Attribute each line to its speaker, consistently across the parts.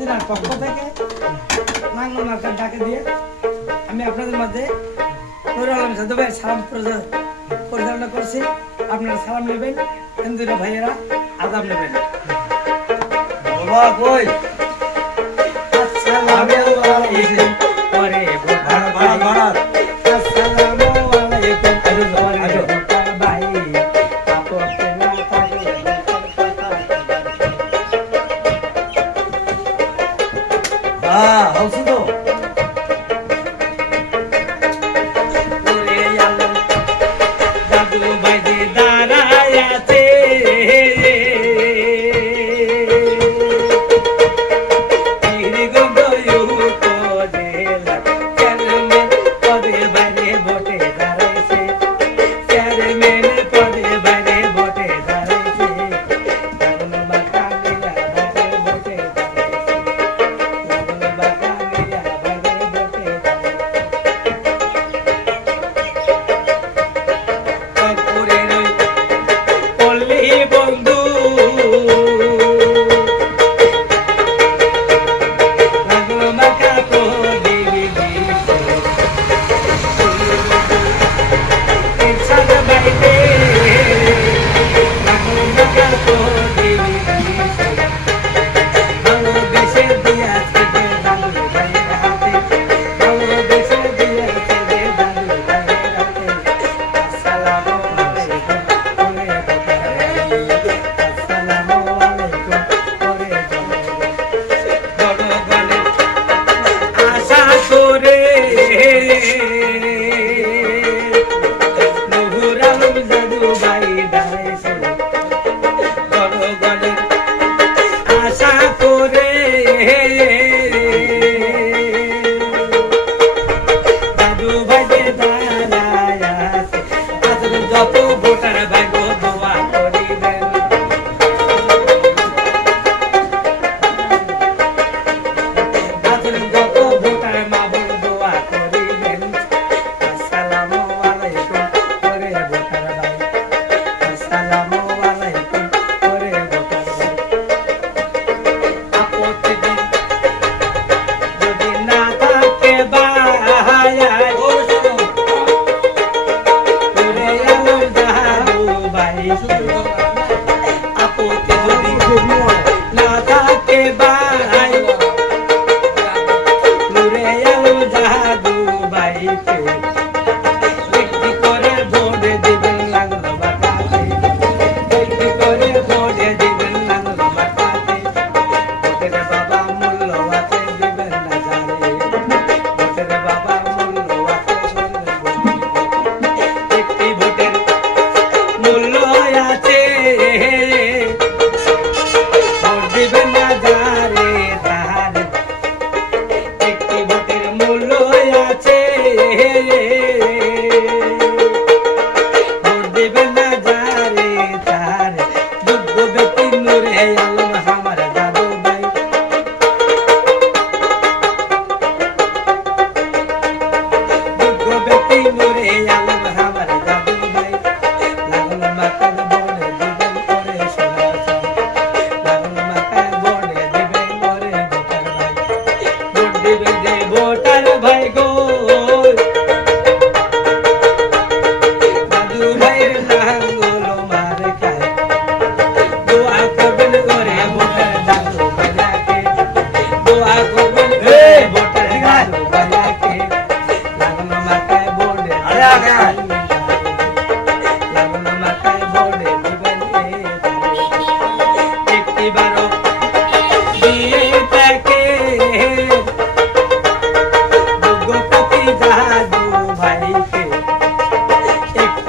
Speaker 1: তিনার পক্ষ থেকে নাঙ্গল মার্কার ডাকে দিয়ে আমি আপনাদের মধ্যে নুরুল আলম সাধু ভাই সালাম পরিচালনা করছি। আপনারা সালাম নেবেন। হিন্দুরা ভাইয়েরা আদাম নেবেন।
Speaker 2: বাবা কই?
Speaker 1: আসসালামু আলাইকুম।
Speaker 3: haciendo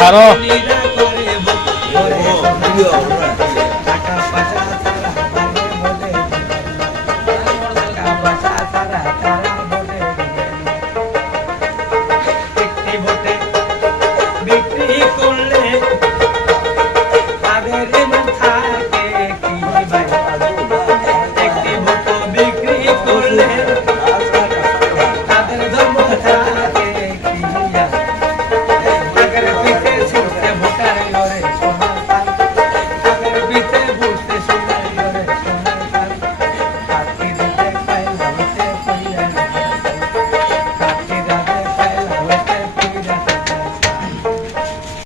Speaker 1: ছাড়ো।